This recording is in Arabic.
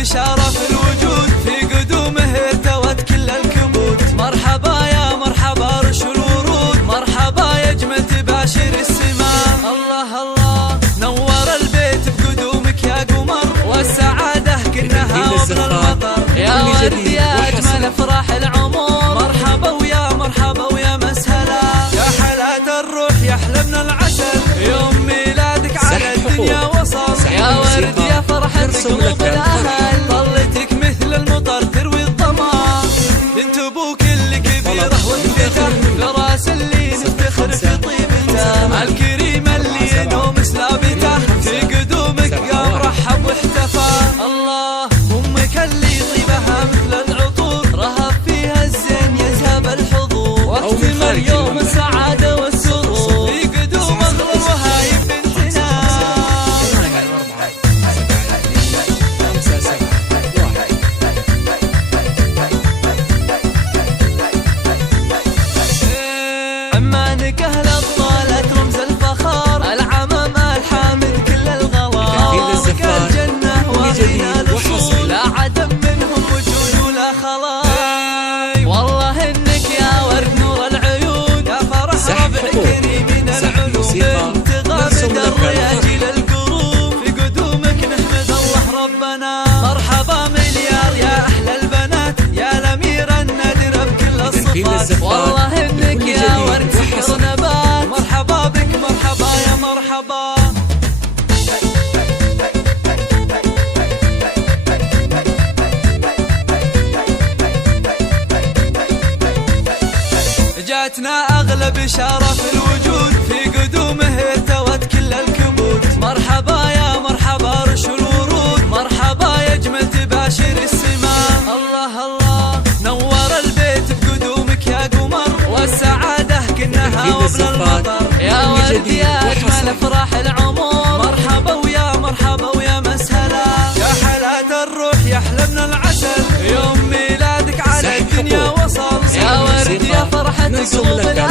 بشرف الوجود، في قدومه ارتوت كل الكبود. مرحبا يا مرحبا رش الورود، مرحبا يا جمل تباشر السماء. الله الله نور البيت بقدومك يا قمر، والسعادة كنها وابن المطر. يا ورد يا أجمل أفراح العمر، مرحبا ويا مرحبا ويا مسهلا. يا حلاة الروح يا حلى من العسل، يوم ميلادك على الدنيا وصل. يا ورد يا فرحة قلوب الأهل، طلتك مثل المطر تروي الظما. بنت أبوك اللي كبيرة وانفتح، براس اللي نفتخر في طيبته. الكريم اللي نوم سلابته، في قدومك قام رحب واحتفى. الله أمك اللي طيبها مثل العطور، رهب فيها الزين يذهب الحضور. واكتمل يوم السعادة والسرور، في قدوم أغلى وهايب بنتنا. عمانك أهل الطالة رمز الفخار، العمام الحامد كل الغلا. الجنة وفيها الوصول، لا عدم منهم وجود ولا خلاص. والله انك يا ورد نور العيون، يا فرح ربع كريم من العلوم. بنت غامد الرياجيل القروب، في قدومك نحمد الله ربنا. مرحبا مليار يا احلى البنات، يا الامير النادر بكل الصفات. والله انك يا ورد سحر نبات، مرحبا بك مرحبا يا مرحبا. جاتنا أغلى بشرف الوجود، في قدومه ارتوت كل الكبود. مرحبا يا مرحبا رش الورود، مرحبا يا جمل تباشر السماء. الله الله نور البيت بقدومك يا قمر، والسعادة كنها وابن المطر. يا ورد يا أجمل أفراح العمر، مرحبا ويا مرحبا ويا مسهلا. يا حلاة الروح يا حلى من العسل، يوم ميلادك على الدنيا وصل. يا ورد يا فرحة قلوب الأهل.